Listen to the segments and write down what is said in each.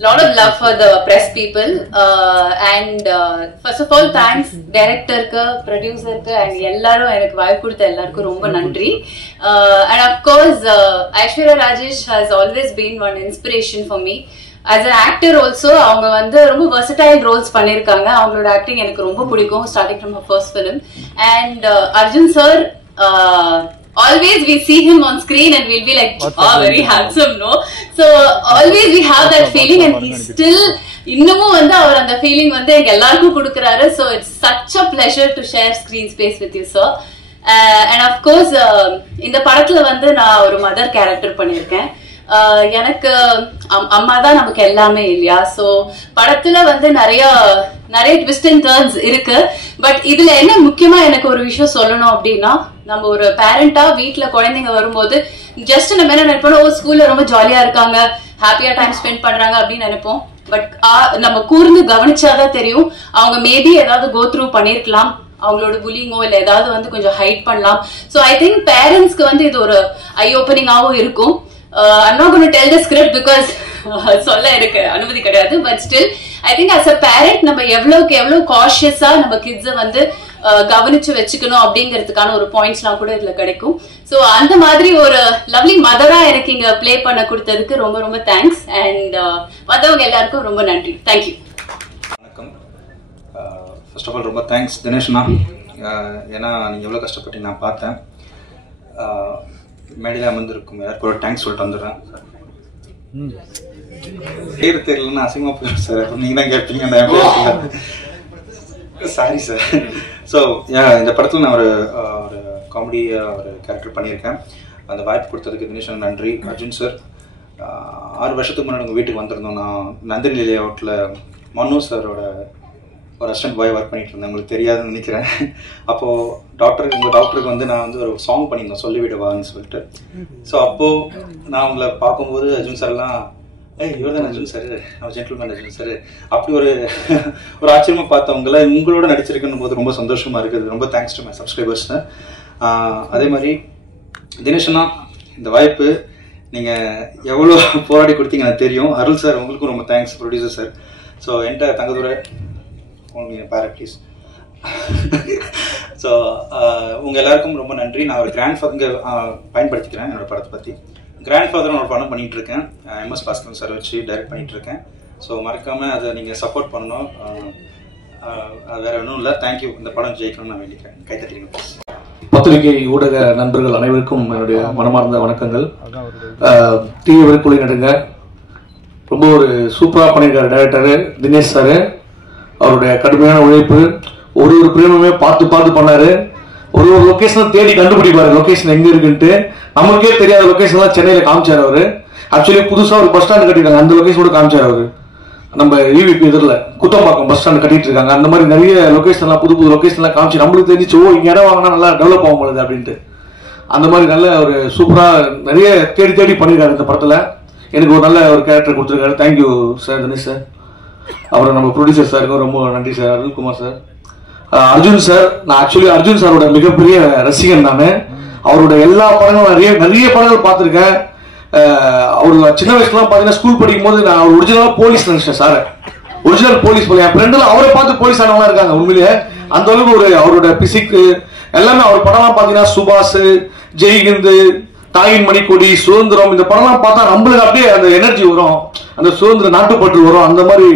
lot of love for the press people and first of all thanks director ku producer ku and ellarum enak vaayip kudutha ellarku romba nandri and of course Aishwarya Rajesh has always been one inspiration for me as an actor also. avanga vandu romba versatile roles pannirukanga, avangaloda acting enakku romba pidikum starting from her first film. And Arjun sir, always we see him on screen and we'll be like, oh, very handsome, no? So always we have that feeling and he still இன்னமும் வந்து அவர் அந்த feeling வந்து எங்க எல்லாருக்கும் கொடுக்கறாரு. So it's such a pleasure to share screen space with you, sir. And of course இந்த படத்துல வந்து நான் ஒரு மதர் கேரக்டர் பண்ணிருக்கேன். எனக்கு அம்மா தான் நமக்கு எல்லாமே இல்லையா. சோ படத்துல வந்து நிறைய ட்விஸ்ட் அண்ட் டர்ன்ஸ் இருக்கு. பட் இதுல என்ன முக்கியமா எனக்கு ஒரு விஷயம் சொல்லணும் அப்படின்னா, நம்ம ஒரு பேரண்டா வீட்டுல குழந்தைங்க வரும்போது ஜஸ்ட் நம்ம என்ன நினைப்போம், ஓ ஸ்கூல்ல ரொம்ப ஜாலியா இருக்காங்க, ஹாப்பியா டைம் ஸ்பெண்ட் பண்றாங்க அப்படின்னு நினைப்போம். பட் நம்ம கூர்ந்து கவனிச்சாதான் தெரியும் அவங்க மேபி ஏதாவது கோ த்ரூ பண்ணிருக்கலாம், அவங்களோட புல்லிங்கோ இல்ல ஏதாவது வந்து கொஞ்சம் ஹைட் பண்ணலாம். சோ ஐ திங்க் பேரண்ட்ஸ்க்கு வந்து இது ஒரு ஐ ஓப்பனிங்காவும் இருக்கும். I'm not going to tell the script because சொல்ல எனக்கு அனுமதி கிடையாது. But still I think as a parent நம்ம எவ்வளவு காஷியஸா நம்ம கிட்ஸை வந்து கவனிச்சு வச்சுக்கணும் அப்படிங்கிறதுக்கான ஒரு பாயிண்ட்ஸ்லாம் கூட இதுல கிடைக்கும். சோ அந்த மாதிரி ஒரு லவ்லி மதரா எனக்கு இங்க பிளே பண்ண கொடுத்ததுக்கு ரொம்ப ரொம்ப தேங்க்ஸ். அண்ட் மத்தவங்க எல்லாருக்கும் ரொம்ப நன்றி. தேங்க்யூ. வணக்கம். ஃபர்ஸ்ட் ஆஃப் ஆல் ரொம்ப தேங்க்ஸ் தினேஷ்னா. ஏன்னா நீங்க எவ்வளவு கஷ்டப்பட்டு நான் பார்த்தேன். மேடையில் அமர்ந்திருக்கும் எல்லாருக்கும் ஒரு தேங்க்ஸ் சொல்லிட்டு வந்துடுறேன். பேர் தெரியலன்னு அசிங்கமா போயிடும் சார், நீங்க தான் கேட்பீங்க. Sorry sir. ஸோ இந்த படத்தில் நான் ஒரு காமெடி ஒரு கேரக்டர் பண்ணியிருக்கேன். அந்த வாய்ப்பு கொடுத்ததுக்கு தினேஷன் நன்றி. அர்ஜுன் சார், 6 வருஷத்துக்கு முன்னாடி உங்கள் வீட்டுக்கு வந்திருந்தோம். நான் நந்தினி லேஅவுட்டில் மனு சாரோட ஒரு அசிஸ்டன்ட் பாய் ஒர்க் பண்ணிட்டு இருந்தேன், உங்களுக்கு தெரியாதுன்னு நினைக்கிறேன். அப்போது உங்கள் டாக்டருக்கு வந்து நான் வந்து ஒரு சாங் பண்ணியிருந்தேன், சொல்லிவிடுவான்னு சொல்லிட்டு. ஸோ அப்போது நான் உங்களை பார்க்கும்போது அர்ஜுன் சார்லாம், இவர் தான் அர்ஜுன் சார், அவர் ஜென்டில்மேன் அர்ஜுன் சார், அப்படி ஒரு ஆச்சரியமாக பார்த்தவங்கள உங்களோட நடிச்சிருக்குன்னு போது ரொம்ப சந்தோஷமாக இருக்குது. ரொம்ப தேங்க்ஸ் டு மை சப்ஸ்கிரைபர்ஸ்னு. அதே மாதிரி தினேஷனா, இந்த வாய்ப்பு நீங்கள் எவ்வளோ போராடி கொடுத்தீங்க எனக்கு தெரியும். அருள் சார் உங்களுக்கும் ரொம்ப தேங்க்ஸ், ப்ரொடியூசர் சார். ஸோ என்கிட்ட தங்கதுரை பாரு ப்ளீஸ். ஸோ உங்கள் எல்லாருக்கும் ரொம்ப நன்றி. நான் ஒரு கிராண்ட் ஃபாதர் பயன்படுத்திக்கிறேன் என்னோட படத்தை பற்றி. கிராண்ட் ஃபாதர் ஒரு படம் பண்ணிட்டு இருக்கேன், MS பாஸ்கரன் சார் வச்சு டைரக்ட் பண்ணிட்டு இருக்கேன். ஸோ மறக்காமல் அதை நீங்கள் சப்போர்ட் பண்ணணும். அது வேற ஒன்றும் இல்லை. தேங்க்யூ. இந்த படம் ஜெயிக்கணும்னு நான் வேண்டிக்கிறேன். கைத்தட்டிங்க ப்ளீஸ். பத்திரிகை ஊடக நண்பர்கள் அனைவருக்கும் என்னுடைய மனமார்ந்த வணக்கங்கள். டிவி வரைக்குள்ளே நடுங்க ரொம்ப ஒரு சூப்பராக பண்ணியிருக்காரு டைரக்டரு தினேஷ் சார். அவருடைய கடுமையான உழைப்பு, ஒரு பிரேமுமே பார்த்து பண்ணாரு. ஒரு லொகேஷனை தேடி கண்டுபிடிப்பாரு, லொகேஷன் எங்க இருக்குன்ட்டு. நமக்கே தெரியாத லொகேஷன்லாம் சென்னையில காமிச்சாரு அவரு. ஆக்சுவலி புதுசா ஒரு பஸ் ஸ்டாண்ட் கட்டிருக்காங்க, அந்த லொகேஷன் கூட காமிச்சாரு அவரு. நம்ம EVP எதிரில் குத்தம்பாக்கம் பஸ் ஸ்டாண்ட் கட்டிட்டு இருக்காங்க. அந்த மாதிரி நிறைய லொகேஷன்லாம் புது லொகேஷன்லாம் காமிச்சு நம்மளுக்கு தெரிஞ்சு, ஓ இங்க இடம் வாங்கினா நல்லா டெவலப் ஆகும் போகுது அப்படின்ட்டு. அந்த மாதிரி நல்ல ஒரு சூப்பரா நிறைய தேடி பண்ணிருக்காரு இந்த படத்துல. எனக்கு ஒரு நல்ல ஒரு கேரக்டர் கொடுத்துருக்காரு. Thank you sir Dinesh sir. அப்புறம் நம்ம ப்ரொடியூசர் சாருக்கும் ரொம்ப நன்றி sir. Arulkumar sir, Arjun sir. நான் ஆக்சுவலி அர்ஜுன் சாரோட மிகப்பெரிய ரசிகன் நான். அவரோட எல்லா படங்களும் நிறைய படங்கள் பார்த்துருக்கேன். அவர் சின்ன வயசுலாம் பார்த்தீங்கன்னா ஸ்கூல் படிக்கும் போது நான் அவர் ஒரிஜினலாக போலீஸ் நினைச்சேன் சார். ஒரிஜினல் போலீஸ் போல என் ஃப்ரெண்டெல்லாம் அவரை பார்த்து போலீஸ் ஆனவங்களா இருக்காங்க. உண்மையிலேயே அந்த அளவுக்கு ஒரு அவரோட பிசிக்கு எல்லாமே. அவர் படம்லாம் பார்த்தீங்கன்னா சுபாஷ், ஜெய்ஹிந்த், தாயின் மணிக்கொடி, சுதந்திரம், இந்த படம்லாம் பார்த்தா நம்மளுக்கு அப்படியே அந்த எனர்ஜி வரும், அந்த சுதந்திர நாட்டுப்பற்று வரும். அந்த மாதிரி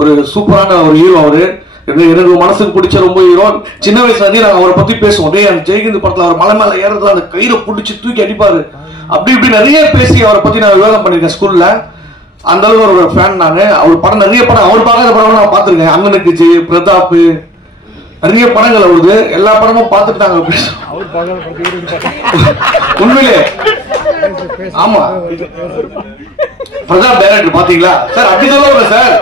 ஒரு சூப்பரான ஒரு ஹீரோ அவரு. எனக்கு மனசுக்கு பிடிச்ச ரொம்ப ஹீரோ. சின்ன வயசுல இருந்தே நாங்கள் அவரை பத்தி பேசுவோம். அந்த ஜெய்ஹிந்த் படத்துல அவர் மலை மேல ஏறதுல அந்த கயிறை பிடிச்சி தூக்கி அடிப்பாரு. அப்படி இப்படி நிறைய பேசி அவரை பத்தி நான் விவாதம் பண்ணிருக்கேன் ஸ்கூல்ல. அந்த அளவுக்கு ஒரு ஃபேன் நானு. அவர் படம் நிறைய படம், அவர் பார்க்காத படம் நான் பார்த்திருக்கேன். அங்கனுக்கு ஜெய், பிரதாப், நிறைய படங்கள் அவருது. எல்லா படமும் பார்த்துட்டு நாங்க பேசுவோம். உண்மையிலே ஆமா. பிரதாப் டைரக்டர் பாத்தீங்களா சார்? அப்படி சொல்ல சார்,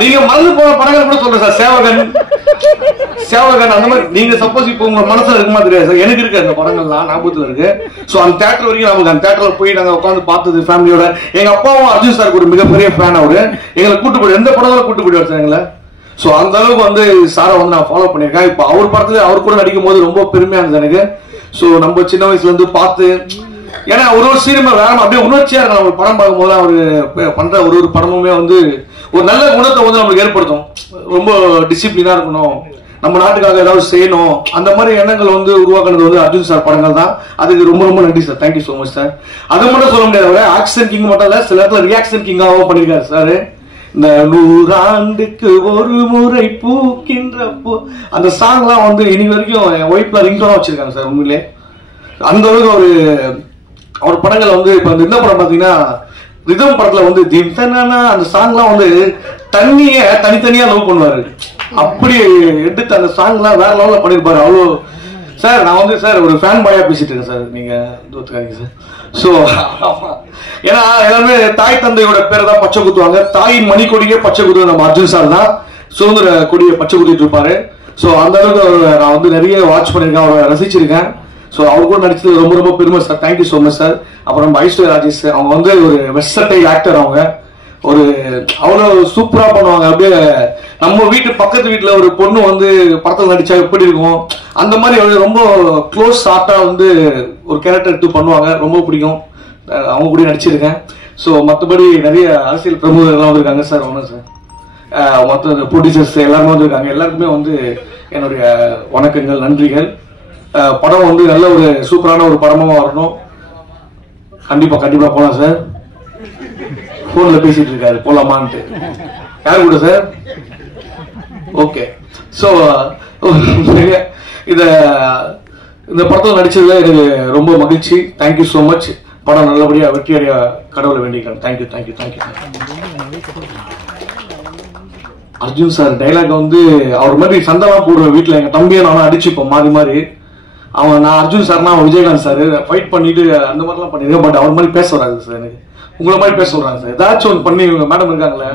நீங்க மறந்து போன படங்கள் கூட சொல்றேன் சார். சேவகன் அந்த மாதிரி நீங்க சப்போஸ் இப்போ உங்க மனசுல இருக்குமா தெரியாது சார். எனக்கு இருக்கு அந்த படங்கள்லாம் ஞாபகத்துல இருக்கு. ஸோ அந்த தேட்டர் வரைக்கும் நமக்கு அந்த தேட்டர்ல போய் நாங்க உட்காந்து பார்த்தது ஃபேமிலியோட. எங்க அப்பாவும் அர்ஜுன் சாருக்கு ஒரு மிகப்பெரிய ஃபேன். அவரு எங்களை கூட்டு போய் எந்த படங்களும் கூட்டு போயிடுவார் சார் எங்களை. ஸோ அந்த அளவுக்கு வந்து சாரை வந்து நான் ஃபாலோ பண்ணியிருக்கேன். இப்போ அவர் படத்துல அவர் கூட நடிக்கும் போது ரொம்ப பெருமையா இருந்தது எனக்கு. ஸோ நம்ம சின்ன வயசுல இருந்து பார்த்து ஏன்னா ஒரு சீனுமே வேற அப்படியே உணர்ச்சியா இருக்கும். நம்ம படம் பார்க்கும்போது அவர் பண்ற ஒரு படமுமே வந்து ஒரு நல்ல குணத்தை வந்து நம்மளுக்கு ஏற்படுத்தும். ரொம்ப டிசிப்ளினா இருக்கணும், நம்ம நாட்டுக்காக ஏதாவது செய்யணும், அந்த மாதிரி எண்ணங்கள் வந்து உருவாக்குறது வந்து அர்ஜுன் சார் படங்கள் தான். அதுக்கு ரொம்ப ரொம்ப நன்றி sir. Thank you so much sir. அது மட்டும் சொல்ல முடியாது, ஆக்ஷன் கிங் மட்டும் இல்ல, சில இடத்துல ரியாக்ஷன் கிங்காகவும் பண்ணியிருக்காரு சார். இந்த 100 ஆண்டுக்கு ஒரு முறை பூக்கின்ற பூ அந்த சாங்லாம் வந்து இனி வரைக்கும் என் ஒய்ஃப்ல ரிங்டோனா வச்சிருக்காங்க சார். உண்மையிலே அந்த அளவுக்கு அவர் படங்கள் வந்து இப்ப இந்த படம் பாத்தீங்கன்னா ரிதம் படத்துல வந்து அந்த சாங்லாம் வந்து தண்ணிய தனித்தனியா லவ் பண்ணுவாரு. அப்படி எடுத்து அந்த சாங்லாம் வேற லெவல்ல பண்ணிருப்பாரு. அவ்வளோ சார் நான் வந்து சார் ஒரு ஃபேன் பாயா பேசிட்டு இருக்கேன் சார். நீங்க ஒத்துக்காதீங்க சார். ஸோ ஏன்னா எல்லாருமே தாய் தந்தையோட பேரை தான் பச்சை குத்துவாங்க. தாயின் மணிக்கொடியே பச்சை குத்துவது நம்ம அர்ஜுன் சார் தான். சுதந்திர கொடியை பச்சை குத்திட்டு இருப்பாரு. ஸோ அந்த அளவுக்கு நான் வந்து நிறைய வாட்ச் பண்ணியிருக்கேன், அவரை ரசிச்சிருக்கேன். ஸோ அவர் கூட நடிச்சது ரொம்ப ரொம்ப பெருமை sir. Thank you so much sir. அப்புறம் நம்ம ஐஸ்வர்யா ராஜேஷ், அவங்க வந்து ஒரு வெஸ்டர்டைல் ஆக்டர். அவங்க ஒரு அவ்வளோ சூப்பரா பண்ணுவாங்க. அப்படியே நம்ம வீட்டு பக்கத்து வீட்டுல ஒரு பொண்ணு வந்து படத்தில் நடிச்சா எப்படி இருக்கும் அந்த மாதிரி ரொம்ப க்ளோஸ் ஆர்ட்டா வந்து ஒரு கேரக்டர் எடுத்து பண்ணுவாங்க. ரொம்ப பிடிக்கும், அவங்க கூட நடிச்சிருக்கேன். ஸோ மற்றபடி நிறைய அரசியல் பிரமுகர்கள்லாம் வந்திருக்காங்க சார். ஒன்றும் சார் மற்ற ப்ரொடியூசர்ஸ் எல்லாருமே வந்திருக்காங்க. எல்லாருக்குமே வந்து என்னுடைய வணக்கங்கள், நன்றிகள். படம் வந்து நல்ல ஒரு சூப்பரான ஒரு படமா வரணும். கண்டிப்பா கண்டிப்பா போலாம் சார். போன்ல பேசிட்டு இருக்காரு, போலாமான்ட்டு. யாரு கூட சார்? ஓகே. ஸோ இந்த படத்தில் நடிச்சதுல எனக்கு ரொம்ப மகிழ்ச்சி. Thank you so much. படம் நல்லபடியா வெற்றியடைய கடவுளை வேண்டிக்கிறேன். Thank you thank you thank you. Arjun sir dialogue வந்து அவர் மாதிரி சந்தெல்லாம் போடுற வீட்டில் எங்க தம்பியை நானும் அடிச்சுப்போம் மாறி மாறி. நான் அர்ஜுன் சார்னா விஜயகாந்த் சார் ஃபைட் பண்ணிட்டு அந்த மாதிரிலாம் பண்ணிருக்கேன். பட் அவர் மாதிரி பேச வராது சார். எனக்கு உங்களை மாதிரி பேச விடுறாங்க சார். ஏதாச்சும் ஒன்று பண்ணி மேடம் இருக்காங்களே.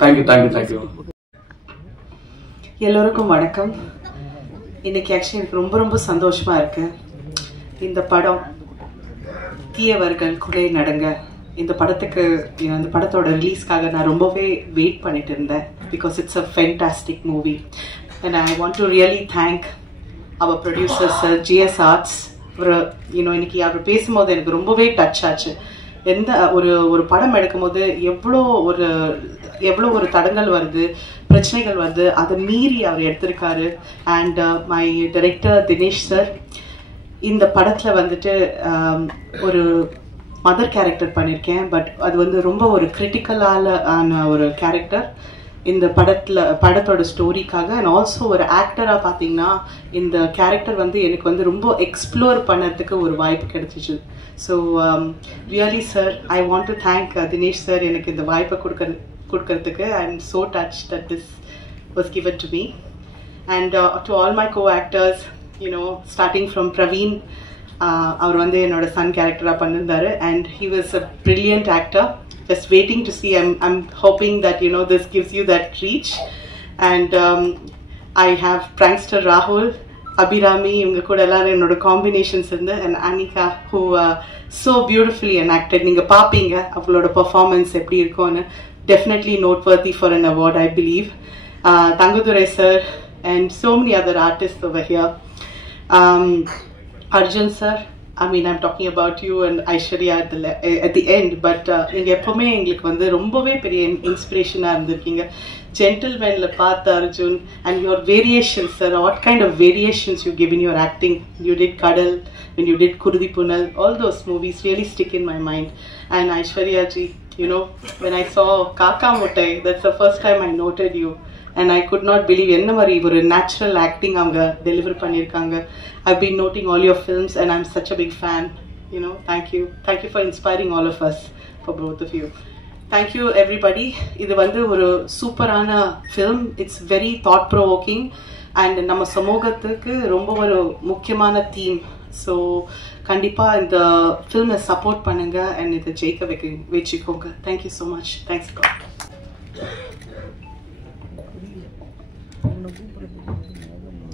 Thank you thank you thank you. எல்லோருக்கும் வணக்கம். இன்னைக்கு ஆக்சுவலி எனக்கு ரொம்ப ரொம்ப சந்தோஷமா இருக்கு. இந்த படம் தீயவர்கள் குலை நடங்க, இந்த படத்துக்கு இந்த படத்தோட ரிலீஸ்க்காக நான் ரொம்பவே வெயிட் பண்ணிட்டு இருந்தேன். Because it's a fantastic movie and I want to really thank our producer sir GS arts. இன்னைக்கு அவர் பேசும்போது எனக்கு ரொம்பவே டச் ஆச்சு. எந்த ஒரு படம் எடுக்கும்போது எவ்வளோ ஒரு தடங்கள் வருது, பிரச்சனைகள் வருது, அதை மீறி அவர் எடுத்திருக்காரு. And my director Dinesh sir இந்த படத்தில் வந்துட்டு ஒரு மதர் கேரக்டர் பண்ணியிருக்கேன். பட் அது வந்து ரொம்ப ஒரு கிரிட்டிக்கலான ஒரு கேரக்டர் இந்த படத்தோட ஸ்டோரிக்காக. அண்ட் ஆல்சோ ஒரு ஆக்டராக பார்த்தீங்கன்னா இந்த கேரக்டர் வந்து எனக்கு வந்து ரொம்ப எக்ஸ்ப்ளோர் பண்ணுறதுக்கு ஒரு வாய்ப்பு கிடைச்சிச்சு. So really sir, I want to thank Dinesh sir எனக்கு இந்த வாய்ப்பை கொடுக்கறதுக்கு. I am so touch that this was given to me. And to all my co-actors, starting from Praveen, அவர் வந்து என்னோட சன் கேரக்டராக பண்ணியிருந்தாரு. And he was a brilliant actor. Just waiting to see. I'm hoping that this gives you that reach. And I have prankster Rahul, Abhirami, இவங்க கூட எல்லாரும் என்னோட combinations இருந்து, and Anika who so beautifully enacted. நீங்க பாப்பீங்க அவங்களோட performance எப்படி இருக்கும்னு. Definitely noteworthy for an award, I believe. Tangudurai sir and so many other artists over here. Arjun sir, I mean, I'm talking about you and Aishwarya at the end, but நீங்க எப்பவுமே எங்களுக்கு வந்து ரொம்பவே பெரிய இன்ஸ்பிரேஷனா இருந்திருக்கீங்க. ஜென்டில்மேன்ல பார்த்த Arjun and your variations, sir, what kind of variations you give in your acting. You did Kadal, when you did Kurudi Punal, all those movies really stick in my mind. And Aishwarya ji, when I saw Kaka Muttai, that's the first time I noted you. And I could not believe என்ன மாதிரி ஒரு natural acting அவங்க deliver பண்ணியிருக்காங்க. I've been noting all your films and I'm such a big fan. Thank you for inspiring all of us, for both of you. Thank you everybody. இது வந்து ஒரு சூப்பரான film. It's very thought provoking and நம்ம சமூகத்துக்கு ரொம்ப ஒரு முக்கியமான theme. So கண்டிப்பாக இந்த ஃபில்மை சப்போர்ட் பண்ணுங்க அண்ட் இதை ஜெயிக்க வச்சுக்கோங்க. Thank you so much. Thanks God.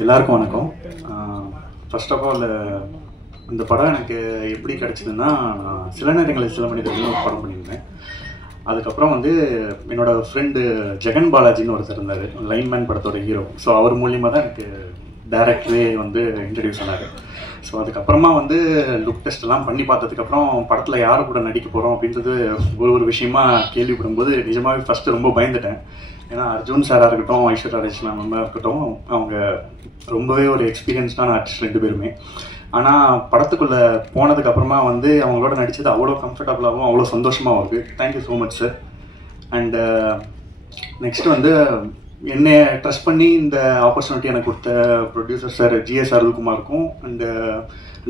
எல்லாருக்கும் வணக்கம். ஃபர்ஸ்ட் ஆஃப் ஆல் இந்த படம் எனக்கு எப்படி கிடச்சிதுன்னா, சில நேரங்களில் சில மனிதர்கள் ஒரு படம் பண்ணியிருந்தேன். அதுக்கப்புறம் வந்து என்னோடய ஃப்ரெண்டு ஜெகன் பாலாஜின்னு ஒருத்தர் இருந்தார், லைன்மேன் படத்தோட ஹீரோ. ஸோ அவர் மூலியமாக தான் எனக்கு டேரக்டரே வந்து இன்ட்ரடியூஸ் ஆனார். ஸோ அதுக்கப்புறமா வந்து லுக் டெஸ்ட் எல்லாம் பண்ணி பார்த்ததுக்கப்புறம் படத்தில் யார் கூட நடிக்க போகிறோம் அப்படின்றது ஒரு விஷயமா கேள்விப்படும்போது நிஜமாகவே ஃபஸ்ட்டு ரொம்ப பயந்துட்டேன். ஏன்னா அர்ஜுன் சாராக இருக்கட்டும், ஐஸ்வர்யா ராஜேஷ் மேமாக இருக்கட்டும், அவங்க ரொம்பவே ஒரு எக்ஸ்பீரியன்ஸ்டான ஆர்டிஸ்ட் 2 பேருமே. ஆனால் படத்துக்குள்ளே போனதுக்கப்புறமா வந்து அவங்களோட நடித்தது அவ்வளோ கம்ஃபர்டபுளாகவும் அவ்வளோ சந்தோஷமாகவும் இருக்குது. Thank you so much sir. And next வந்து என்னை ட்ரஸ்ட் பண்ணி இந்த ஆப்பர்ச்சுனிட்டி எனக்கு கொடுத்த ப்ரொடியூசர் சார் ஜிஎஸ் அருள்குமாருக்கும் அண்டு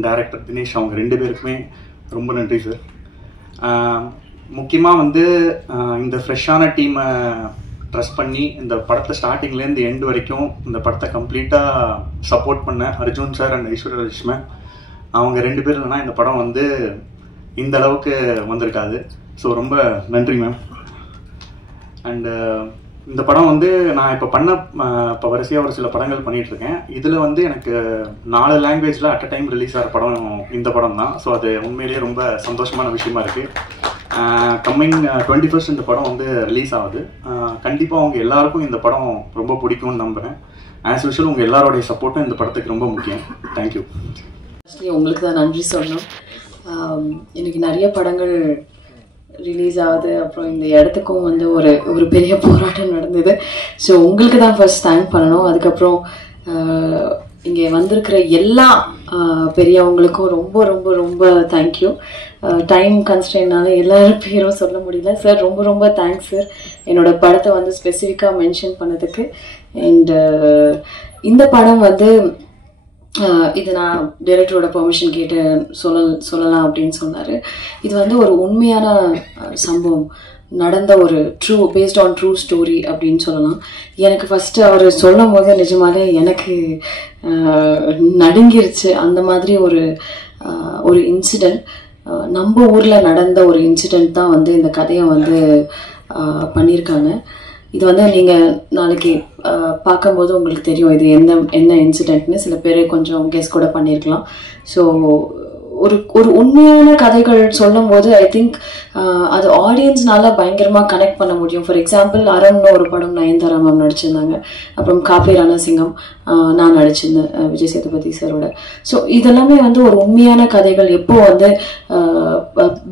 டைரக்டர் தினேஷ், அவங்க 2 பேருக்குமே ரொம்ப நன்றி சார். முக்கியமாக வந்து இந்த ஃப்ரெஷ்ஷான டீமை ட்ரஸ்ட் பண்ணி இந்த படத்தை ஸ்டார்டிங்லேருந்து எண்டு வரைக்கும் இந்த படத்தை கம்ப்ளீட்டாக சப்போர்ட் பண்ண Arjun sir and Aishwarya Rajesh ma'am, அவங்க 2 பேர் இல்லைனா இந்த படம் வந்து இந்த அளவுக்கு வந்திருக்காது. ஸோ ரொம்ப நன்றி மேம். அண்டு இந்த படம் வந்து நான் இப்போ வரிசையாக ஒரு சில படங்கள் பண்ணிகிட்ருக்கேன். இதில் வந்து எனக்கு 4 லாங்குவேஜில் அட் அ டைம் ரிலீஸ் ஆகிற படம் இந்த படம் தான். ஸோ அது உண்மையிலேயே ரொம்ப சந்தோஷமான விஷயமா இருக்குது. கம்மிங் 21st இந்த படம் வந்து ரிலீஸ் ஆகுது. கண்டிப்பாக அவங்க எல்லாருக்கும் இந்த படம் ரொம்ப பிடிக்கும்னு நம்புகிறேன். ஆஸ் யூஷுவல் உங்கள் எல்லாரோடைய சப்போர்ட்டும் இந்த படத்துக்கு ரொம்ப முக்கியம். தேங்க்யூ. உங்களுக்கு தான் நன்றி சொல்லணும். எனக்கு நிறைய படங்கள் ரிலீஸ் ஆகுது, அப்புறம் இந்த இடத்துக்கும் வந்து ஒரு பெரிய போராட்டம் நடந்தது. ஸோ உங்களுக்கு தான் ஃபர்ஸ்ட் தேங்க் பண்ணணும். அதுக்கப்புறம் இங்கே வந்திருக்கிற எல்லா பெரியவங்களுக்கும் ரொம்ப ரொம்ப ரொம்ப தேங்க்யூ. டைம் கன்ஸ்ட்ரெயின்னால எல்லாரும் பேரும் சொல்ல முடியல. சார் ரொம்ப ரொம்ப தேங்க்ஸ் சார், என்னோட படத்தை வந்து ஸ்பெசிஃபிக்காக மென்ஷன் பண்ணதுக்கு. அண்ட் இந்த படம் வந்து இது நான் டைரக்டரோட பெர்மிஷன் கேட்டு சொல்லலாம் அப்படின்னு சொன்னார். இது வந்து ஒரு உண்மையான சம்பவம் நடந்த ஒரு பேஸ்ட் ஆன் ட்ரூ ஸ்டோரி அப்படின்னு சொல்லலாம். எனக்கு ஃபஸ்ட்டு அவர் சொல்லும் போது நிஜமாலே எனக்கு நடுங்கிருச்சு. அந்த மாதிரி ஒரு இன்சிடெண்ட், நம்ம ஊரில் நடந்த ஒரு இன்சிடெண்ட் தான் வந்து இந்த கதையை வந்து பண்ணியிருக்காங்க. இது வந்து நீங்கள் நாளைக்கு பார்க்கும்போது உங்களுக்கு தெரியும் இது என்ன இன்சிடென்ட்னு. சில பேர் கொஞ்சம் கெஸ் கூட பண்ணியிருக்கலாம். ஸோ ஒரு உண்மையான கதைகள் சொல்லும் போது ஐ திங்க் அது ஆடியன்ஸ்னால பயங்கரமாக கனெக்ட் பண்ண முடியும். ஃபார் எக்ஸாம்பிள் அரண்னு ஒரு படம் நயன்தாரா மேம் நடிச்சிருந்தாங்க, அப்புறம் காப்பே ரணசிங்கம் நான் நடிச்சிருந்தேன் விஜய் சேதுபதி சாரோட. ஸோ இதெல்லாமே வந்து ஒரு உண்மையான கதைகள். எப்போ வந்து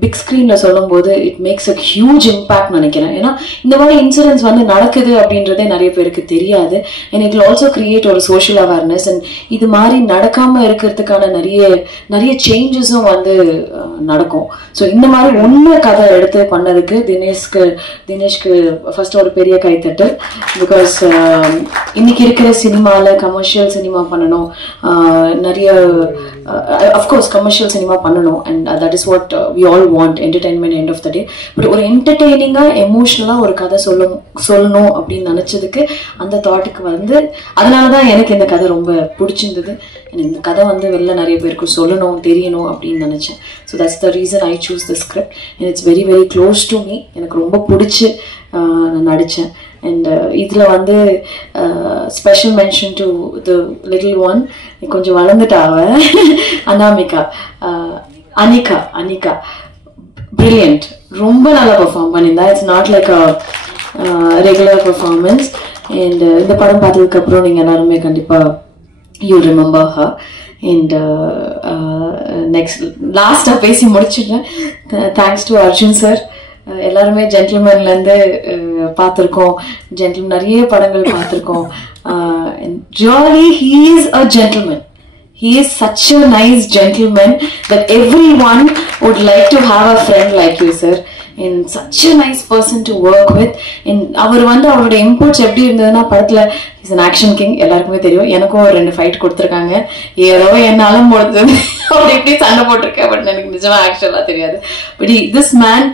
பிக் ஸ்க்ரீனில் சொல்லும் போது it makes a huge impact நினைக்கிறேன். ஏன்னா இந்த மாதிரி இன்சிடென்ட்ஸ் வந்து நடக்குது அப்படின்றதே நிறைய பேருக்கு தெரியாது. And it will also create ஒரு சோஷியல் அவேர்னஸ். அண்ட் இது மாதிரி நடக்காமல் இருக்கிறதுக்கான நிறைய சேஞ்சஸும் வந்து நடக்கும். ஸோ இந்த மாதிரி உண்மை கதை எடுத்து பண்ணதுக்கு தினேஷ்க்கு ஃபர்ஸ்ட் ஒரு பெரிய கைத்தட்டு. பிகாஸ் இன்னைக்கு இருக்கிற சினிமாவில் கமர்ஷியல் சினிமா பண்ணணும், நிறைய அஃப்கோர்ஸ் கமர்ஷியல் சினிமா பண்ணணும். And that is what we all want, entertainment end of the day. But ஒரு என்டர்டெய்னிங்காக எமோஷ்னலாக ஒரு கதை சொல்லணும் அப்படின்னு நினச்சதுக்கு அந்த தாட்டுக்கு வந்து அதனால தான் எனக்கு இந்த கதை ரொம்ப பிடிச்சிருந்தது. இந்த கதை வந்து வெளில நிறைய பேருக்கு சொல்லணும், தெரியணும் அப்படின்னு நினச்சேன். So that's the reason I choose the script. And it's very very close to me. எனக்கு ரொம்ப பிடிச்சி நான் நடித்தேன். அண்ட் இதில் வந்து special mention to the little one, கொஞ்சம் வளர்ந்துட்டாவ அனிகா பிரில்லியன்ட், ரொம்ப நல்லா பெர்ஃபார்ம் பண்ணியிருந்தா. It's not like a regular performance. And இந்த படம் பார்த்ததுக்கப்புறம் நீங்கள் எல்லாருமே கண்டிப்பாக you'll remember her. And next last பேசி முடிச்சிட்டேன். Thanks to Arjun sir. எல்லாருமே ஜென்டில்மேன்லேருந்து பார்த்துருக்கோம், நிறைய படங்கள் பார்த்துருக்கோம். Really he is a gentleman. He is such a nice gentleman that everyone would like to have a friend like you, sir. And such a nice person to work with. And அவர் வந்து அவரோட inputs எப்படி இருந்ததுன்னா, படத்தில் is an action king, எல்லாருக்குமே தெரியும். எனக்கும் ஒரு 2 fight கொடுத்துருக்காங்க, ஏதோ என்னாலும் முடிஞ்சது அப்படி இப்படி சண்டை போட்டிருக்கேன். பட் எனக்கு நிஜமாக ஆக்சுவலாக தெரியாது. But this man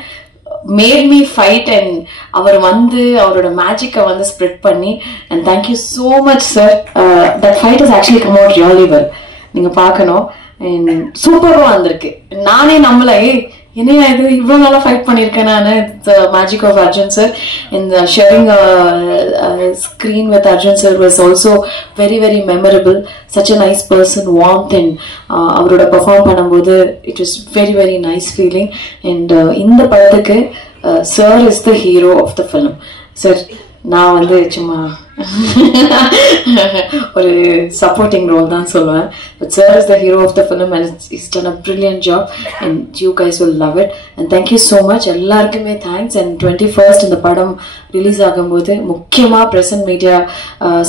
made me fight. And அவர் வந்து அவரோட மேஜிக்கை வந்து ஸ்ப்ரெட் பண்ணி. and thank you so much sir. that fight has actually come out really well. நீங்க பார்க்கணும். and சூப்பராக வந்திருக்கு. நானே நம்மள என்னையா இது இவ்வளோ நாளாக ஃபைட் பண்ணியிருக்கேன் நான். The magic of Arjun sir. இந்த sharing screen with Arjun sir was also very very memorable. Such a nice person, warmth. And அவரோட பெர்ஃபார்ம் பண்ணும்போது it was very very nice feeling. And இந்த படத்துக்கு sir is the hero of the film. Sir நான் வந்து சும்மா ஒரு supporting role தான் சொல்லுவேன். But sir is the hero of the film and he's done a brilliant job and you guys will love it and thank you so much. எல்லாருக்குமே thanks and 21st இந்த படம் release ஆகும்போது முக்கியமா present media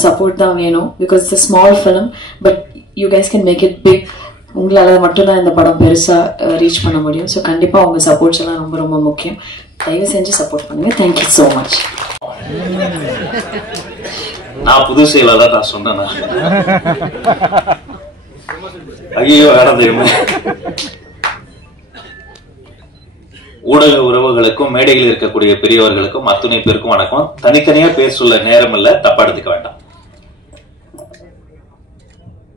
support தான் வேணும் because it's a small film but you guys can make it big. உங்களால மட்டும்தான் இந்த படம் பெருசா ரீச் பண்ண முடியும். ஸோ கண்டிப்பா உங்க சப்போர்ட்ஸ் எல்லாம் ரொம்ப ரொம்ப முக்கியம். தயவு செஞ்சு சப்போர்ட் பண்ணுங்க. Thank you so much. நான் புது செயலாளர் நான் சொன்னேன். ஐயோ வேணாம் தெரியுமா. ஊடக உறவுகளுக்கும் மேடையில் இருக்கக்கூடிய பெரியவர்களுக்கும் அத்துணை பேருக்கும் வணக்கம். தனித்தனியா பேர் சொல்ல நேரம் இல்ல, தப்பா எடுத்துக்க வேண்டாம்.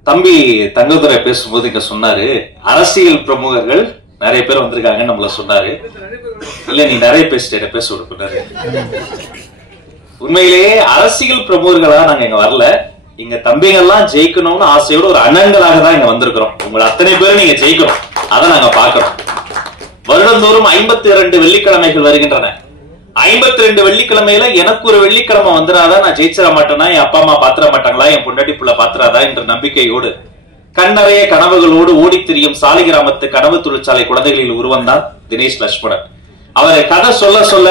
தம்பி தங்கதுரை பேசும்போது இங்க சொன்னாரு அரசியல் பிரமுகர்கள் நிறைய பேர் வந்திருக்காங்கன்னு நம்மள சொன்னாரு. இல்ல நீ நிறைய பேசிட்ட பேச விடுறாரு. உண்மையிலேயே அரசியல் பிரமுகர்களா நாங்க இங்க வரல. இங்க தம்பிகள்லாம் ஜெயிக்கணும்னு ஆசையோட ஒரு அண்ணன்களாக தான் இங்க வந்திருக்கிறோம். உங்களை அத்தனை பேரும் நீங்க ஜெயிக்கணும், அதை நாங்க பாக்குறோம். வருடந்தோறும் 52 வெள்ளிக்கிழமைகள் வருகின்றன. 52 வெள்ளிக்கிழமையில எனக்கு ஒரு வெள்ளிக்கிழமை வந்துடாதான் நான் ஜெயிச்சிட மாட்டேன்னா, என் அப்பா அம்மா பாத்திர மாட்டாங்களா, என் பொண்டாட்டி புள்ள பாத்திராதா என்ற நம்பிக்கையோடு கண்ணறைய கனவுகளோடு ஓடி திரியும் சாலிகிராமத்து கனவு தொழிற்சாலை குழந்தைகளில் உருவந்தான் தினேஷ் லட்சுமணன். அவரை கதை சொல்ல சொல்ல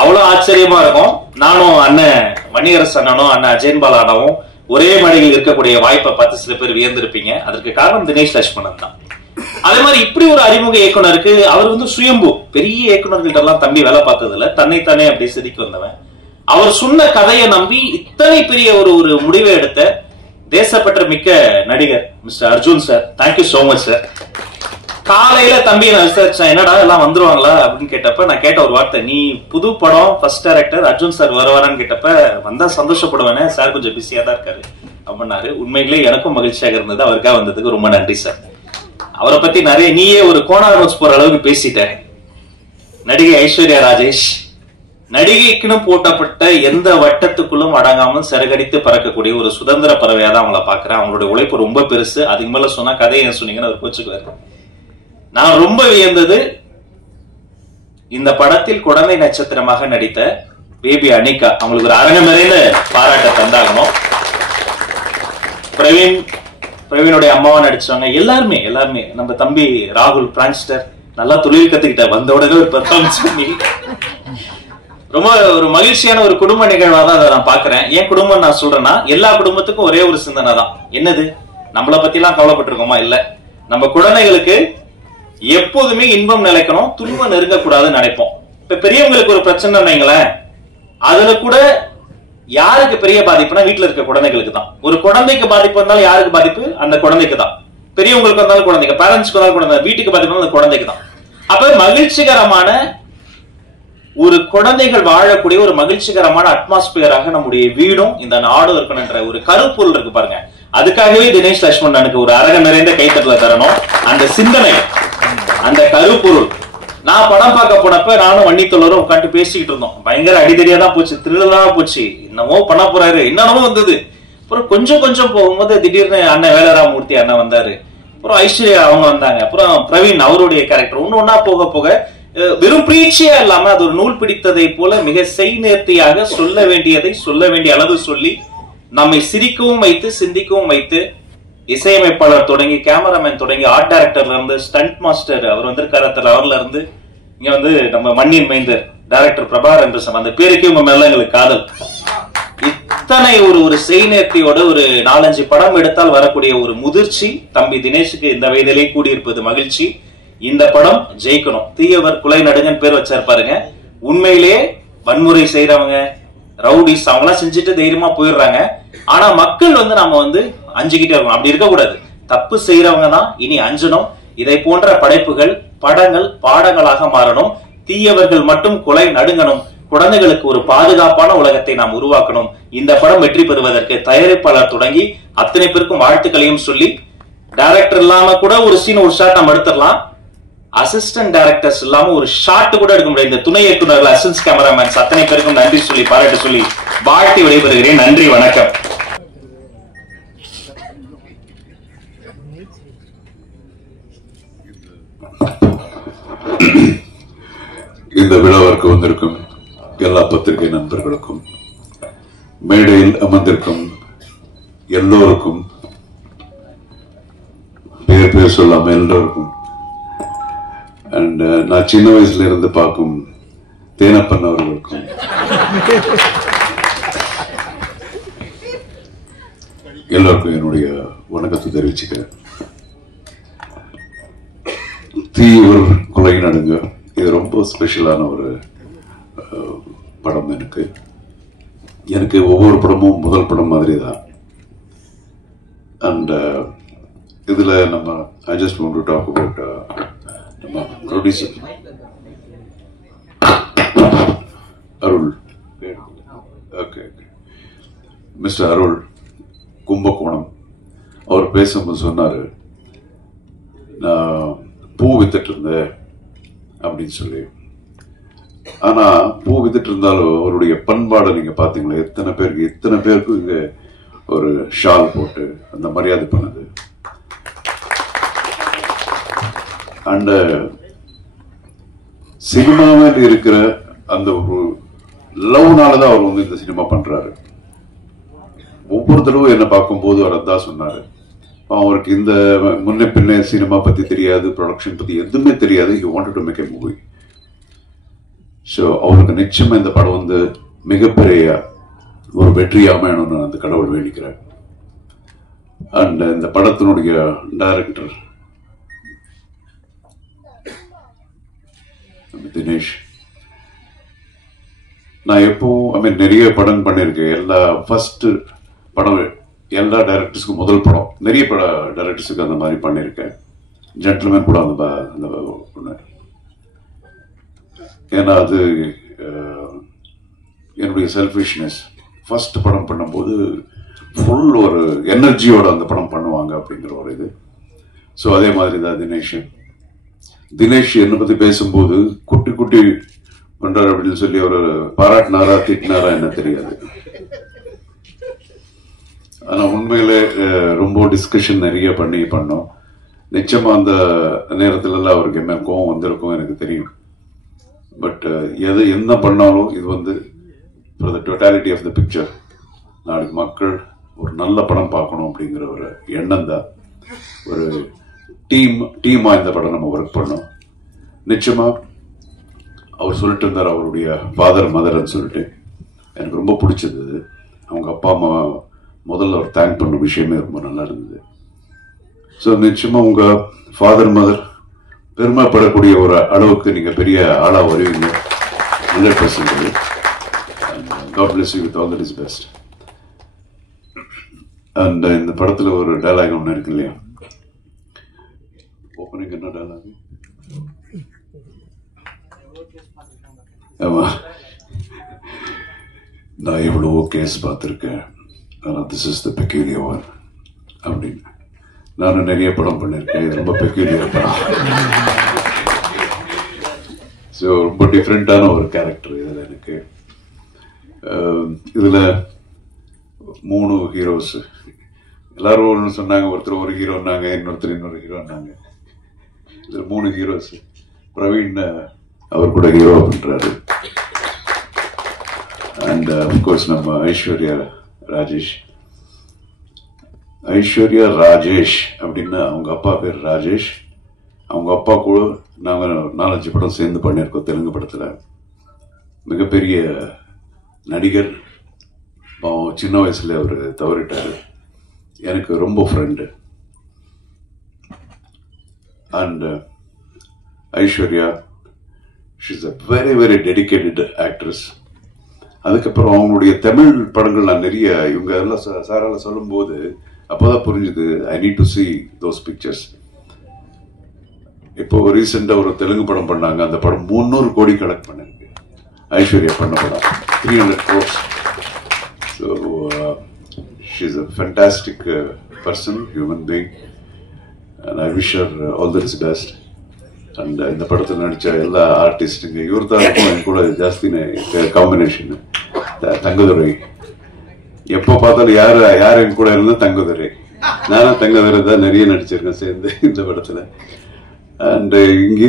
அவ்வளவு ஆச்சரியமா இருக்கும். நானும் அண்ணன் மணியரசு அண்ணனும் அண்ணன் அஜயன்பால் அண்ணாவும் ஒரே மேடையில் இருக்கக்கூடிய வாய்ப்பை பார்த்து சில பேர் வியந்திருப்பீங்க. அதற்கு காரணம் தினேஷ் லட்சுமணன் தான். அதே மாதிரி இப்படி ஒரு அறிமுக இயக்குனருக்கு அவர் வந்து சுயம்பு, பெரிய இயக்குனர்கள்ட்ட எல்லாம் தம்பி வேலை பார்த்ததுல தன்னைத்தானே அப்படி செதுக்கி வந்தவன். அவர் சொன்ன கதையை நம்பி இத்தனை பெரிய ஒரு முடிவை எடுத்த தேசப்பற்ற மிக்க நடிகர் mister Arjun sir. Thank you so much sir. காலையில தம்பி நான் விசாரிச்சேன், என்னடா எல்லாம் வந்துருவாங்களா அப்படின்னு கேட்டப்ப நான் கேட்ட ஒரு வார்த்தை, நீ புது படம் ஃபர்ஸ்ட் டைரக்டர் அர்ஜுன் சார் வருவாரான்னு கேட்டப்ப வந்தா சந்தோஷப்படுவேனே சார், கொஞ்சம் பிஸியா தான் இருக்காரு அப்படின்னாரு. உண்மையிலே எனக்கும் மகிழ்ச்சியாக இருந்தது. அவருக்காக வந்ததுக்கு ரொம்ப நன்றி சார். அவரை பத்தி நிறைய நீயே ஒரு கோனார் நோட்ஸ் போற அளவுக்கு பேசிட்ட. நடிகை ஐஸ்வர்யா ராஜேஷ் நடிகைக்குன்னு போட்டப்பட்ட எந்த வட்டத்துக்குள்ளும் அடங்காமல் சிறகடித்து பறக்கக்கூடிய ஒரு சுதந்திர பறவையா தான் அவங்கள பாக்குறேன். அவங்களுடைய உழைப்பு ரொம்ப பெருசு. அதுக்கு மேல சொன்னா கதையை ஏன் சொன்னீங்கன்னு அவர் கோச்சுக்குவாரு. நான் ரொம்ப வியந்தது இந்த படத்தில் குழந்தை நட்சத்திரமாக நடித்த பேபி அனிகா. அவங்களுக்கு ஒரு அரங்கம் நிறைந்த பாராட்ட தந்தாகணும். பிரவீனுடைய அம்மாவா நடிச்சவங்க எல்லாருமே நம்ம தம்பி ராகுல் பிரான்ஸ்டர் நல்லா தொழில் கத்துக்கிட்ட வந்த உடனே ஒரு பெர்ஃபார்மன்ஸ் பண்ணி ரொம்ப ஒரு மகிழ்ச்சியான ஒரு குடும்ப நிகழ்வா தான் அதை நான் பாக்குறேன். ஏன் குடும்பம் நான் சொல்றேன்னா, எல்லா குடும்பத்துக்கும் ஒரே ஒரு சிந்தனை தான். என்னது, நம்மளை பத்தி எல்லாம் கவலைப்பட்டிருக்கோமா? இல்ல, நம்ம குழந்தைகளுக்கு எப்போதுமே இன்பம் நிலைக்கணும், துன்பம் நெருங்கக்கூடாதுன்னு நினைப்போம். இப்ப பெரியவங்களுக்கு ஒரு பிரச்சனை வைங்களேன், அதுல கூட யாருக்கு பெரிய பாதிப்புனா வீட்டுல இருக்க குழந்தைகளுக்கு தான். ஒரு குழந்தைக்கு பாதிப்பு வந்தாலும் யாருக்கு பாதிப்பு? அந்த குழந்தைக்கு தான். பெரியவங்களுக்கு வந்தாலும் குழந்தைக்கு, பேரண்ட்ஸ்க்கு வந்தாலும் குழந்தை, வீட்டுக்கு பாதிப்பு அந்த குழந்தைக்கு தான். அப்ப மகிழ்ச்சிகரமான ஒரு குழந்தைகள் வாழக்கூடிய ஒரு மகிழ்ச்சிகரமான அட்மாஸ்பியராக நம்முடைய வீடும் இந்த நாடும் இருக்கணும்ன்ற ஒரு கருப்பொருள் இருக்கு பாருங்க. அதுக்காகவே தினேஷ் லட்சுமணனுக்கு ஒரு அரங்க நிறைந்த கைத்தட்டல தரணும். அந்த சிந்தனை, அந்த கருப்பொருள். நான் படம் பார்க்க போனப்ப நானும் வன்னித்தோழரும் உட்காந்து பேசிக்கிட்டு இருந்தோம். பயங்கர அடிதடியா தான் போச்சு, திருடலா போச்சு, என்னமோ பண்ண போறாரு, என்னமோ வந்தது. அப்புறம் கொஞ்சம் கொஞ்சம் போகும்போது திடீர்னு அண்ணன் வேலராமூர்த்தி அண்ணன் வந்தாரு, அப்புறம் ஐஸ்வர்யா அவங்க வந்தாங்க, அப்புறம் பிரவீன் அவருடைய கேரக்டர். ஒன்னா போக போக வெறும் பிரீச்சியா இல்லாம அது ஒரு நூல் பிடித்ததை போல மிக செய்நேர்த்தியாக சொல்ல வேண்டியதை சொல்ல வேண்டிய அளவு சொல்லி நம்மை சிரிக்கவும் வைத்து சிந்திக்கவும் வைத்து, இசையமைப்பாளர் தொடங்கி கேமராமேன் தொடங்கி ஆர்ட் டைரக்டர்ல இருந்து ஸ்டண்ட் மாஸ்டர் அவர் வந்திருக்காரு, அவர்ல இருந்து இங்க வந்து நம்ம மண்ணின் மைந்தர் டைரக்டர் பிரபாகர் என்று அந்த பேருக்கே உங்க மேல எங்களுக்கு காதல். இத்தனை ஒரு செய்நேர்த்தியோட ஒரு 4-5 படம் எடுத்தால் வரக்கூடிய ஒரு முதிர்ச்சி தம்பி தினேஷுக்கு இந்த வயதிலே கூடியிருப்பது மகிழ்ச்சி. இந்த படம் ஜெயிக்கணும். தீயவர் குலை நடுங்கன்னு பேர் வச்சிருப்பாருங்க. உண்மையிலேயே வன்முறை செய்யறவங்க, ரவுடிஸ் அவங்க எல்லாம் செஞ்சுட்டு தைரியமா போயிடுறாங்க. ஆனா மக்கள் வந்து நாம வந்து அஞ்சுகிட்டே இருக்கணும். அப்படி இருக்கக்கூடாது. தப்பு செய்யறவங்க தான் இனி அஞ்சணும். இதை போன்ற படைப்புகள், படங்கள் பாடங்களாக மாறணும். தீயவர்கள் மட்டும் கொலை நடுங்கணும். குழந்தைகளுக்கு ஒரு பாதுகாப்பான உலகத்தை நாம் உருவாக்கணும். இந்த படம் வெற்றி பெறுவதற்கு தயாரிப்பாளர் தொடங்கி அத்தனை பேருக்கும் வாழ்த்துக்களையும் சொல்லி, டைரக்டர் இல்லாம கூட ஒரு சீன் ஒரு ஷாட் நம்ம எடுத்துடலாம். அசிஸ்டன்ட் டைரக்டர்ஸ் இல்லாம ஒரு ஷாட் கூட எடுக்க முடியாது. இந்த துணை இயக்குநர்கள், அசிஸ்டன்ட் கேமராமேன்ஸ் அத்தனை பேருக்கும் நன்றி சொல்லி பாராட்டு சொல்லி வாழ்த்தி விடைபெறுகிறேன். நன்றி, வணக்கம். இந்த விழாவிற்கு வந்திருக்கும் எல்லா பத்திரிகை நண்பர்களுக்கும், மேடையில் அமர்ந்திருக்கும் எல்லோருக்கும், பேர் சொல்லாம எல்லோருக்கும், அண்ட் நான் சின்ன வயசுல இருந்து பார்க்கும் தேனப்பன் அவர்களுக்கும், எல்லோருக்கும் என்னுடைய வணக்கத்தை தெரிவிச்சுக்கிறேன். தீவிர கொலை நடுங்க, இது ரொம்ப ஸ்பெஷலான ஒரு படம். எனக்கு ஒவ்வொரு படமும் முதல் படம் மாதிரி தான். அண்ட் இதுல நம்ம I just want to talk about நம்ம producer Arul. Okay, mister Arul Kumbakonam. அவர் பேசும்போது சொன்னாரு, நான் பூ வித்துட்டு இருந்தேன் அப்படின்னு சொல்லி. ஆனா பூ வித்துட்டு இருந்தாலும் அவருடைய பண்பாடை நீங்க பாத்தீங்களா? எத்தனை பேருக்கு இங்க ஒரு ஷால் போட்டு அந்த மரியாதை பண்ணது. அண்ட் சினிமாவில் இருக்கிற அந்த ஒரு லவ்னாலதான் அவர் வந்து இந்த சினிமா பண்றாரு. ஒவ்வொரு தடவை என்ன பார்க்கும்போது அவர் அதான் சொன்னாரு, அவருக்கு இந்த முன்ன பின்ன சினிமா பத்தி தெரியாது, ப்ரொடக்ஷன் பத்தி எதுவுமே தெரியாது. He wanted to make a movie. So அவருக்கு நிச்சயமா இந்த படம் வந்து மிகப்பெரிய ஒரு வெற்றியா அமையணும்னு அந்த கடவுள் வேண்டிக்கிறேன். அண்ட் இந்த படத்தினுடைய டைரக்டர் தினேஷ். நான் எப்பவும் நிறைய படம் பண்ணியிருக்கேன். எல்லா ஃபர்ஸ்ட் படம் எல்லா டைரக்டர்ஸுக்கும் முதல் படம். நிறைய டைரக்டர்ஸுக்கு அந்த மாதிரி பண்ணியிருக்கேன். ஜென்டில்மேன் கூட அந்த ஒன்று. ஏன்னா அது என்னுடைய செல்ஃபிஷ்னஸ். ஃபர்ஸ்ட் படம் பண்ணும்போது ஃபுல் ஒரு எனர்ஜியோட அந்த படம் பண்ணுவாங்க அப்படிங்கிற ஒரு இது. ஸோ அதே மாதிரி தான் தினேஷ் என்னை பற்றி பேசும்போது குட்டி குட்டி பண்றாரு அப்படின்னு சொல்லி ஒரு பாராட்டினாரா திட்டினாரா என்ன தெரியாது. ஆனா உண்மையிலே ரொம்ப டிஸ்கஷன் நிறைய பண்ணோம். நிச்சயமா அந்த நேரத்துல எல்லாம் அவருக்கு என்ன கோவம் வந்திருக்கும் எனக்கு தெரியும். பட் என்ன பண்ணாலும் இது வந்து for the totality of the picture, நாளைக்கு மக்கள் ஒரு நல்ல படம் பார்க்கணும் அப்படிங்கிற ஒரு எண்ணம் தான். ஒரு டீமா இந்த படம் நம்ம ஒர்க் பண்ணோம். நிச்சயமா அவர் சொல்லிட்டு இருந்தார் அவருடைய ஃபாதர் மதர்ன்னு சொல்லிட்டு. எனக்கு ரொம்ப பிடிச்சது. அவங்க அப்பா அம்மா முதல்ல அவர் தேங்க் பண்ண விஷயமே ரொம்ப நல்லா இருந்தது. ஸோ நிச்சயமா உங்க ஃபாதர் மதர் பெருமைப்படக்கூடிய ஒரு அளவுக்கு நீங்க பெரிய ஆளா வருவீங்க 100%. God bless you with all that is best. And இந்த படத்துல ஒரு டயலாக் ஒன்று இருக்கு இல்லையா? ஓப்பனிங் என்ன டயலாக்? ஆமா, நான் எவ்வளவோ கேஸ் பார்த்துருக்கேன், ஆனால் this is the peculiar one அப்படின்னு. நானும் நிறைய படம் பண்ணியிருக்கேன், இது ரொம்ப பெக்யூலியர் படம். ஸோ ரொம்ப டிஃப்ரெண்டான ஒரு கேரக்டர் இதில் எனக்கு. இதில் 3 ஹீரோஸ். எல்லாரும் ஒன்று சொன்னாங்க, ஒருத்தர் ஒரு ஹீரோன்னாங்க, இன்னொருத்தர் இன்னொரு ஹீரோன்னாங்க. இதில் 3 ஹீரோஸ். பிரவீன் அவர் கூட ஹீரோ பண்றாரு. அண்ட் அஃப்கோர்ஸ் நம்ம ஐஸ்வர்யா ராஜேஷ் அப்படின்னா அவங்க அப்பா பேர் ராஜேஷ். அவங்க அப்பா கூட நாங்கள் 4-5 படம் சேர்ந்து பண்ணியிருக்கோம். தெலுங்கு படத்துல மிகப்பெரிய நடிகர். சின்ன வயசுல அவர் தவறிட்டாரு. எனக்கு ரொம்ப friend. And Aishwarya, she's a very very dedicated actress. அதுக்கப்புறம் அவங்களுடைய தமிழ் படங்கள் நான் நிறைய இவங்க எல்லாம் சாரால சொல்லும் போது அப்போதான் புரிஞ்சுது, I need to C those pictures. இப்போ ரீசெண்டா ஒரு தெலுங்கு படம் பண்ணாங்க. அந்த படம் 300 கோடி கலெக்ட் பண்ணிருக்கு. ஐஸ்வர்யா பண்ண படம் 300 crores. So she is a fantastic person, human being. And I wish her all the best. And இந்த படத்தில் நடித்த எல்லா ஆர்டிஸ்ட்டுங்க, இவர் தான் இருக்கும் என் கூட ஜாஸ்தி காம்பினேஷன். தங்கதுரை, எப்போ பார்த்தாலும் யார் என் கூட இருந்தால் தங்கதுரை. நானும் தங்கதுரை தான் நிறைய நடிச்சிருக்கேன் சேர்ந்து இந்த படத்தில். அண்ட் இங்கே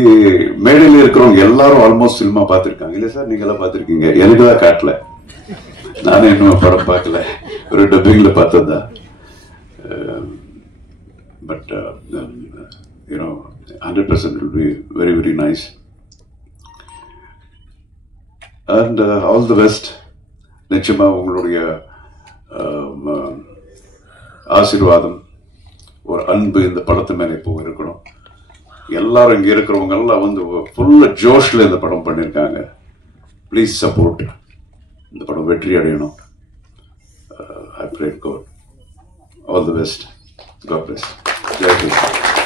மேடையில் இருக்கிறவங்க எல்லாரும் ஆல்மோஸ்ட் சினிமா பார்த்துருக்காங்க. இல்லை சார், நீங்க எல்லாம் பார்த்துருக்கீங்க. எனக்கு தான் காட்டல, நானே இன்னும் படம் பார்க்கல, ஒரு டப்பிங்ல பார்த்ததா. But you know 100% will be very very nice. And all the best. நிச்சயமா உங்களுடைய ஆசீர்வாதம், ஒரு அன்பு இந்த படத்து மேலே இப்போ இருக்கணும். எல்லாரும் இங்க இருக்கிறவங்க எல்லாம் வந்து ஃபுல்ல ஜோஷ்ல இந்த படம் பண்ணியிருக்காங்க. Please support. இந்த படம் வெற்றி அடையணும். I pray God. All the best. God bless. Jai Krishna.